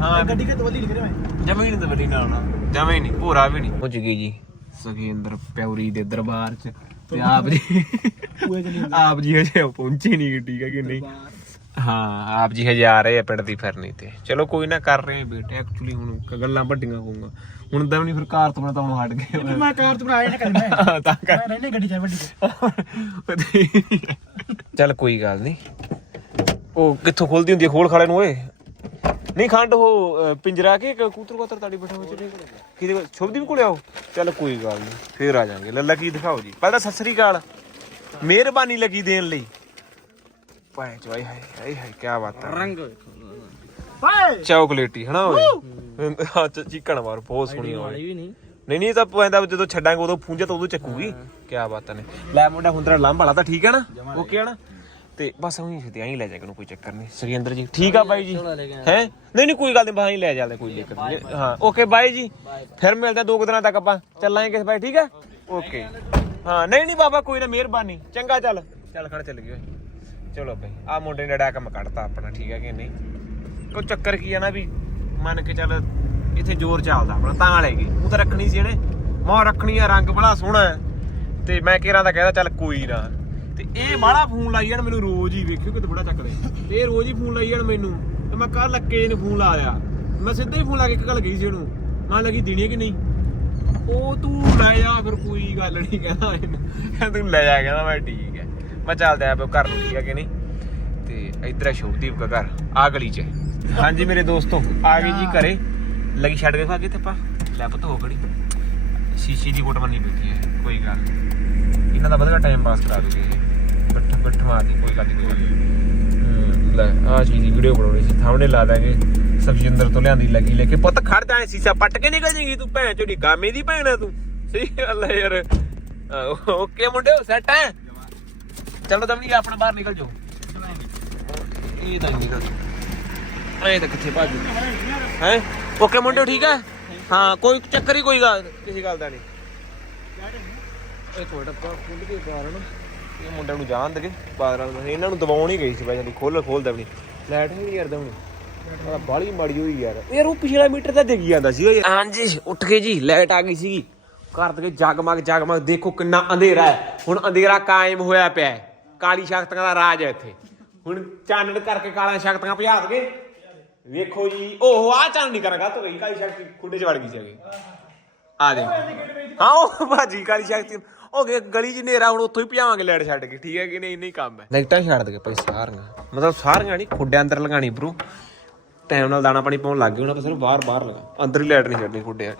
ਹਾਂ। ਗੱਡੀ ਕੇ ਤਵੱਲੀ ਨਿਕਲੇ ਮੈਂ? ਜਮੇ ਨਹੀਂ ਦਵਲੀ ਨਾਲ ਨਾ। ਜਮੇ ਨਹੀਂ ਭੋਰਾ ਵੀ ਨਹੀਂ ਪਹੁੰਚ ਗਈ ਜੀ। ਸਖੇਂਦਰ ਪਿਉਰੀ ਦੇ ਦਰਬਾਰ ਚ। ਤੇ ਆਪ ਜੀ ਆਪ ਜੀ ਹਜੇ ਪਹੁੰਚੇ ਨਹੀਂ ਠੀਕ ਹੈ ਕਿ ਨਹੀਂ? ਹਾਂ ਆਪ ਜੀ ਹਜੇ ਆ ਰਹੇ ਆ ਪਿੰਡ ਦੀ ਫਿਰਨੀ ਤੇ। ਚਲੋ ਕੋਈ ਨਾ ਕਰ ਰਹੇ ਆ ਬੇਟੇ ਐਕਚੁਅਲੀ ਹੁਣ ਗੱਲਾਂ ਵੱਡੀਆਂ ਹੋਊਗਾ। ਹੁਣ ਤਾਂ ਵੀ ਨਹੀਂ ਫਿਰ ਕਾਰ ਤੋਂ ਬਣਾ ਤਾਂ ਹੁਣ ਹਟ ਗਏ ਮੈਂ ਕਾਰ ਤੋਂ ਬਣਾਇਆ ਨਾ ਕਰ ਮੈਂ। ਤਾਂ ਕਰ ਮੈਂ ਰਹਿਣੇ ਗੱਡੀ ਚ ਵੱਡੀ ਚੱਲ ਕੋਈ ਗੱਲ ਨਹੀਂ ਉਹ ਕਿੱਥੋਂ ਖੋਲਦੀ ਹੁੰਦੀ ਹੈ? ਖੋਲ ਖਾਲੇ ਨੂੰ ਓਏ। ਨਹੀਂ ਖੰਡ ਉਹ ਪਿੰਜਰਾ ਕੇ ਕੂਤਰ ਕੋਤਰ ਤਾੜੀ ਬੈਠਾ ਵਿੱਚ ਕਿਹਦੇ ਕੋਲ? ਸ਼ੁਭਦੀਪ ਕੋਲੇ ਆਓ ਚੱਲ ਕੋਈ ਗੱਲ ਨਹੀਂ ਫੇਰ ਆ ਜਾਾਂਗੇ। ਲੱਲਾ ਕੀ ਦਿਖਾਓ ਜੀ। ਪਹਿਲਾਂ ਸਤਿ ਸ੍ਰੀ ਅਕਾਲ। ਮਿਹਰਬਾਨੀ ਲੱਗੀ ਦੇਣ ਲਈ। ਪਾਏ ਜਵਾਈ ਹਾਏ ਹਾਏ ਹਾਏ ਕੀ ਬਾਤ ਹੈ ਰੰਗ ਬਾਏ ਚਾਕਲੇਟੀ ਹਨਾ ਓਏ? ਹਾਂ ਚ- ਚੀਕਣ ਮਾਰ ਬਹੁਤ ਸੋਹਣੀ ਹੋਈ ਵੀ ਨਹੀਂ। ਨਹੀਂ ਨਹੀਂ ਇਹ ਤਾਂ ਪੈਂਦਾ ਜਦੋਂ ਛੱਡਾਂਗੇ ਉਦੋਂ ਪੂੰਜਾ ਤਾਂ ਉਦੋਂ ਚੱਕੂਗੀ। ਕੀ ਬਾਤ ਨੇ। ਲੈ ਮੁੰਡਾ ਹੁਣ ਤੇਰਾ ਲੰਬ ਵਾਲਾ ਤਾਂ ਠੀਕ ਹੈ ਨਾ? ਓਕੇ ਹੈ ਨਾ? ਤੇ ਬਸ ਉਹੀ ਛੇਤੀ ਆਹੀਂ ਲੈ ਜਾ ਕੇ ਕੋਈ ਚੱਕਰ ਨਹੀਂ। ਸੁਖਿੰਦਰ ਜੀ ਠੀਕ ਆ ਬਾਈ ਜੀ। ਹੈ? ਨਹੀਂ ਨਹੀਂ ਕੋਈ ਗੱਲ ਨਹੀਂ ਬਾਈ ਲੈ ਜਾਂਦੇ ਕੋਈ ਦਿੱਕਤ ਨਹੀਂ। ਹਾਂ ਓਕੇ ਬਾਈ ਜੀ। ਫਿਰ ਮਿਲਦੇ ਆ ਦੋ ਕੁ ਦਿਨਾਂ ਤੱਕ ਆਪਾਂ। ਚੱਲਾਂਗੇ ਕਿਸੇ ਬਾਈ ਠੀਕ ਹੈ ਓਕੇ ਹਾਂ ਨਹੀਂ ਨਹੀਂ ਬਾਬਾ ਕੋਈ ਨਾ ਮਿਹਰਬਾਨੀ। ਚੰਗਾ ਚੱਲ। ਚੱਲ ਖੜ ਚੱਲ ਗਏ ਚਲੋ ਬਾਈ ਆ ਮੁੰਡੇ ਨੇ ਡੜਾ ਕੰਮ ਕੱਢਤਾ ਆਪਣਾ ਠੀਕ ਹੈ ਕਿ ਨਹੀਂ? ਕੋਈ ਚੱਕਰ ਕੀ ਆ ਨਾ ਵੀ ਮੰਨ ਕੇ ਚੱਲ ਇੱਥੇ ਜ਼ੋਰ ਚੱਲਦਾ ਆਪਣਾ ਤਾਂ ਲੈ ਗਏ ਉਹ ਤਾਂ ਰੱਖਣੀ ਸੀ ਇਹਨੇ। ਮਾ ਰੱਖਣੀ ਆ ਰੰਗ ਬੜਾ ਸੋਹਣਾ ਤੇ ਮੈਂ ਕਿਹੜਾ ਦਾ ਕਹਿੰਦਾ ਚੱਲ ਕੋਈ ਨਾ। ਇਹ ਮਾੜਾ ਫੋਨ ਲਾਈ ਜਾਣ, ਮੈਨੂੰ ਰੋਜ਼ ਹੀ ਵੇਖਿਓ, ਕਿਤੇ ਬੜਾ ਚੱਕਦੇ ਤੇ ਇਹ ਰੋਜ਼ ਹੀ ਫੋਨ ਲਾਈ ਜਾਣ ਮੈਨੂੰ, ਤੇ ਮੈਂ ਕੱਲ ਲੱਕੇ ਨੂੰ ਫੋਨ ਲਾ ਲਿਆ। ਮੈਂ ਸਿੱਧਾ ਹੀ ਫੋਨ ਲਾ ਕੇ ਇੱਕ ਗੱਲ ਗਈ ਸੀ ਉਹਨੂੰ, ਮੈਂ ਲੱਗੀ ਦੇਣੀ ਕਿ ਨਹੀਂ? ਉਹ ਤੂੰ ਲੈ ਜਾ, ਫਿਰ ਕੋਈ ਗੱਲ ਨਹੀਂ, ਕਹਿੰਦਾ ਇਹਨੂੰ। ਤੂੰ ਲੈ ਜਾ, ਕਹਿੰਦਾ ਮੈਂ ਠੀਕ ਹੈ। ਮੈਂ ਚੱਲਦਾ ਆ ਘਰ ਨੂੰ ਠੀਕ ਹੈ ਕਿ ਨਹੀਂ? ਤੇ ਇਧਰ ਹੈ ਸ਼ੁਭਦੀਪ ਦਾ ਘਰ ਆ ਗਲੀ 'ਚ। ਹਾਂਜੀ ਮੇਰੇ ਦੋਸਤੋ, ਆ ਗਏ ਜੀ ਘਰੇ। ਲੱਗੀ ਛੱਡ ਕੇ ਖਾ ਕੇ ਤੇ ਆਪਾਂ। ਲੈ ਪੁੱਤ ਖੜੀ ਸ਼ੀਸ਼ੇ ਦੀ ਫੋਟੋ ਮੰਨੀ ਬੈਠੀ ਹੈ, ਕੋਈ ਗੱਲ ਨਹੀਂ। ਇਹਨਾਂ ਦਾ ਵਧੀਆ ਟਾਈਮ ਪਾਸ ਕਰਾ ਦੂਗੇ ਇਹ ਮਾਰਦੀ ਕੋਈ ਗੱਲ ਨਹੀਂ ਕੋਈ ਗੱਲ ਲੈ ਆ ਚੀਜ਼ ਦੀ ਵੀਡੀਓ ਬਣਾਉਣੀ ਸੀ ਥਾਵਣੇ ਲਾ ਦਾਂਗੇ। ਸਬਜਿੰਦਰ ਤੋਂ ਲਿਆਂਦੀ ਲੱਗੀ ਲੈ ਕੇ। ਪੁੱਤ ਖੜ ਜਾਏ ਸੀਸਾ ਪੱਟ ਕੇ ਨਿਕਲ ਜਾਏਗੀ ਤੂੰ, ਭੈਣ ਚੋਦੀ, ਗਾਮੇ ਦੀ ਭੈਣ ਹੈ ਤੂੰ। ਸਹੀ ਗੱਲ ਹੈ ਯਾਰ। ਓਕੇ ਮੁੰਡਿਓ ਸੈੱਟ ਹੈ? ਚਲੋ ਤਮਨੀ ਆਪਣਾ ਬਾਹਰ ਨਿਕਲ ਜਾਓ। ਇਹ ਤਾਂ ਨੀ ਨਿਕਲ ਐ ਤਾਂ ਕਿੱਥੇ ਭਾਜੂ ਹੈ? ਓਕੇ ਮੁੰਡਿਓ, ਠੀਕ ਹੈ? ਹਾਂ, ਕੋਈ ਚੱਕਰ ਹੀ ਕੋਈ ਗੱਲ, ਕਿਸੇ ਗੱਲ ਦਾ ਨਹੀਂ ਇੱਕ ਮਿੰਟ, ਆਪਾਂ ਖੁੱਲ ਕੇ ਬਾਹਰ ਨਾ। ਇਹ ਮੁੰਡਿਆਂ ਨੂੰ ਜਾਣ ਦੇਗੇ ਬਾਹਰ ਨੂੰ। ਇਹਨਾਂ ਨੂੰ ਦਵਾਉਣ ਹੀ ਗਈ ਸੀ ਬਾਈ ਜਾਂਦੀ ਖੋਲ ਖੋਲਦਾ ਵੀ ਨਹੀਂ ਲਾਈਟ ਨਹੀਂ ਕਰਦਾ ਹੁਣ। ਆ ਬਾਲੀ ਮਾੜੀ ਹੋਈ ਯਾਰ। ਯਾਰ ਉਹ ਪਿਛਲਾ ਮੀਟਰ ਤਾਂ ਡਿੱਗ ਜਾਂਦਾ ਸੀ ਹਾਂਜੀ, ਉੱਠ ਕੇ ਜੀ ਲਾਈਟ ਆ ਗਈ ਸੀਗੀ। ਘਰ ਦੇ ਜਗਮਗ ਜਗਮਗ, ਦੇਖੋ ਕਿੰਨਾ ਅੰਧੇਰਾ ਹੈ। ਹੁਣ ਅੰਧੇਰਾ ਕਾਇਮ ਹੋਇਆ ਪਿਆ ਹੈ। ਕਾਲੀ ਸ਼ਕਤੀਆਂ ਦਾ ਰਾਜ ਹੈ ਇੱਥੇ। ਹੁਣ ਚਾਨਣ ਕਰਕੇ ਕਾਲਾ ਸ਼ਕਤੀਆਂ ਭਜਾ ਦਗੇ। ਵੇਖੋ ਜੀ ਉਹ ਆ ਚਾਨਣ ਨਹੀਂ ਕਰਾਂਗਾ ਤੋ ਗਈ। ਕਾਲੀ ਸ਼ਕਤੀ ਖੁੱਡੇ ਚ ਵੜ ਗਈ ਸੀ ਆ ਦੇ। ਹਾਂ, ਉਹ ਭਾਜੀ, ਕਾਲੀ ਸ਼ਕਤੀ। ਹੋ ਗਏ ਗਲੀ 'ਚ ਨੇਰਾ ਹੁਣ ਉੱਥੋਂ ਹੀ ਭਜਾਵਾਂਗੇ ਲੈਟ ਛੱਡ ਕੇ। ਠੀਕ ਹੈ ਕਿ ਨਹੀਂ? ਨਹੀਂ ਕੰਮ ਹੈ। ਲਾਈਟਾਂ ਛੱਡ ਦੇ ਭਾਈ, ਸਾਰੀਆਂ। ਮਤਲਬ ਸਾਰੀਆਂ ਨਹੀਂ, ਖੁੱਡੇ ਅੰਦਰ ਲਗਾਣੀ ਬ్రో ਟਾਈਮ ਨਾਲ ਦਾਣਾ ਪਾਣੀ ਪਾਉਣ ਲੱਗ ਗਏ, ਹੁਣ ਆਪਾਂ ਸਿਰਫ ਬਾਹਰ ਬਾਹਰ ਲਗਾ ਅੰਦਰ ਹੀ ਲਾਈਟ ਨਹੀਂ ਛੱਡਣੀ ਖੁੱਡੇ ਆ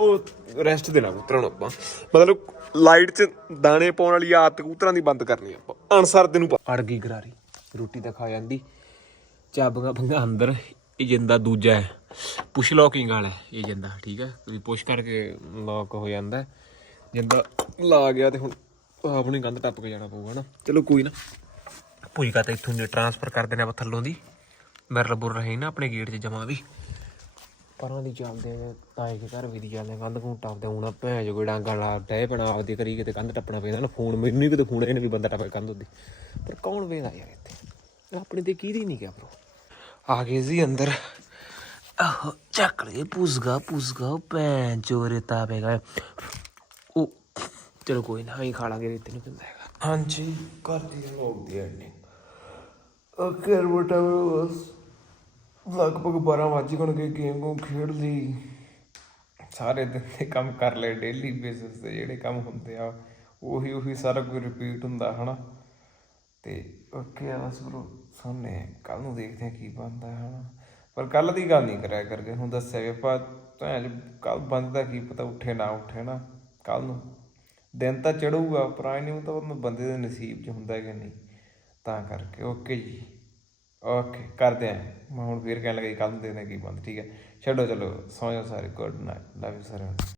ਉਹ ਰੈਸਟ ਦੇਣਾ ਕਬੂਤਰਾਂ ਨੂੰ ਆਪਾਂ। ਮਤਲਬ ਲਾਈਟ 'ਚ ਦਾਣੇ ਪਾਉਣ ਵਾਲੀ ਆਦਤ ਕਬੂਤਰਾਂ ਦੀ ਬੰਦ ਕਰਨੀ ਆਪਾਂ। ਅਨਸਰ ਦੇ ਨੂੰ ਪਾ- ਅੜ ਗਈ ਗਰਾਰੀ। ਰੋਟੀ ਤਾਂ ਖਾ ਜਾਂਦੀ। ਚਾਬੀਆਂ ਭੰਗਾ ਅੰਦਰ, ਇਹ ਜਿੰਦਾ ਦੂਜਾ ਹੈ। ਪੁਸ਼ ਲੌਕਿੰਗ ਵਾਲਾ ਹੈ ਇਹ ਜਿੰਦਾ ਠੀਕ ਹੈ? ਤੁਸੀਂ ਪੁਸ਼ ਕਰਕੇ ਲੌਕ ਹੋ ਜਾਂਦਾ ਹੈ। ਜਿੰਦਾ ਲਾ ਗਿਆ ਤੇ ਹੁਣ ਆਪਣੀ ਕੰਧ ਟੱਪ ਕੇ ਜਾਣਾ ਪਊਗਾ ਨਾ। ਚਲੋ ਕੋਈ ਨਾ। ਭੂਜਿਕਾ ਤਾਂ ਇੱਥੋਂ ਜੇ ਟਰਾਂਸਫਰ ਕਰ ਦੇਣਾ ਆਪਾਂ ਥੱਲੋਂ ਦੀ। ਮਿਰਲ ਬੁਰ ਰਹੇ ਨਾ ਆਪਣੇ ਗੇਟ 'ਚ ਜਮਾ ਵੀ। ਪਰਾਂ ਦੀ ਚੱਲਦੇ ਆ ਤਾਏ ਦੇ ਘਰ ਵੀ ਦੀ ਚੱਲਦੇ ਆ, ਕੰਧ ਟੱਪਦੇ ਹੁਣ ਭੈਣ ਜੋ ਕੋਈ ਡਾਂਗਾ ਲਾ ਡੈ ਬਣਾ ਆਪਦੀ ਕਰੀ ਕਿਤੇ ਕੰਧ ਟੱਪਣਾ ਪੈਂਦਾ ਨਾ। ਫੋਨ ਮੈਨੂੰ ਨਹੀਂ ਕਿਤੇ ਫੋਨ ਇਹਨੇ ਵੀ ਬੰਦਾ ਟੱਪ ਕੇ ਕੰਧ ਹੁੰਦੀ ਪਰ ਕੌਣ ਵੇਦਾ ਯਾਰ ਇੱਥੇ? ਆਪਣੇ ਤੇ ਕਿਹਦੀ ਨਹੀਂ ਗਿਆ ਬ్రో ਆ ਗਏ ਸੀ ਅੰਦਰ। ਆਹੋ, ਚੱਕ ਲੈ ਪੁਸਗਾ ਪੁਸਗਾ ਭੈਣ ਚੋਰੇ ਤਾਪੇਗਾ ਉਹ ਚਲੋ ਕੋਈ ਨਾ ਹੀ ਖਾ ਲਾਂਗੇ, ਰੇਤੇ ਨੂੰ ਕਿੰਦਾ ਹੈਗਾ। ਹਾਂਜੀ ਕਰ ਦੀ ਲੋਕ ਦੀ ਐਂਡਿੰਗ ਅਕਰ ਬਟਾ, ਬਸ। ਲਗਭਗ 12 ਵਜੇ ਕੋਣ ਗੇਮ ਨੂੰ ਖੇਡ ਲਈ ਸਾਰੇ ਦਿਨ ਦੇ ਕੰਮ ਕਰ ਲਏ ਡੇਲੀ ਬੇਸਿਸ ਤੇ ਜਿਹੜੇ ਕੰਮ ਹੁੰਦੇ ਆ, ਉਹੀ ਉਹੀ ਸਾਰਾ ਕੁਝ ਰਿਪੀਟ ਹੁੰਦਾ, ਹਨਾ? ਤੇ ਓਕੇ ਆ ਬਸ, ਬਰੋ, ਸਾਹਮਣੇ ਕੱਲ ਨੂੰ ਦੇਖਦੇ ਆ ਕੀ ਬਣਦਾ ਹੈ ਹਨਾ? ਪਰ ਕੱਲ ਦੀ ਗੱਲ ਨਹੀਂ ਕਰਿਆ ਕਰਕੇ ਹੁਣ ਦੱਸਿਆ ਵੀ ਆਪਾਂ ਭੈਣ ਕੱਲ ਦਾ ਕੀ ਪਤਾ ਉੱਠੇ ਨਾ ਉੱਠੇ ਨਾ ਕੱਲ ਨੂੰ। ਦਿਨ ਤਾਂ ਚੜੂਗਾ ਪਰ ਆਈ ਨਹੀਂ ਤਾਂ ਉਹ ਬੰਦੇ ਦੇ ਨਸੀਬ 'ਚ ਹੁੰਦਾ ਕਿ ਨਹੀਂ, ਤਾਂ ਕਰਕੇ। ਓਕੇ ਜੀ। ਓਕੇ, ਕਰਦੇ ਆ। ਮੈਂ ਹੁਣ ਫੇਰ ਕਹਿਣ ਲੱਗਾ ਕੱਲ ਨੂੰ ਦੇਖਦੇ ਕੀ ਬੰਦ। ਠੀਕ ਹੈ। ਛੱਡੋ, ਚਲੋ। ਸੌਂ ਜਾਓ ਸਾਰੇ। Good night. ਲਵ ਯੂ ਸਾਰਿਆਂ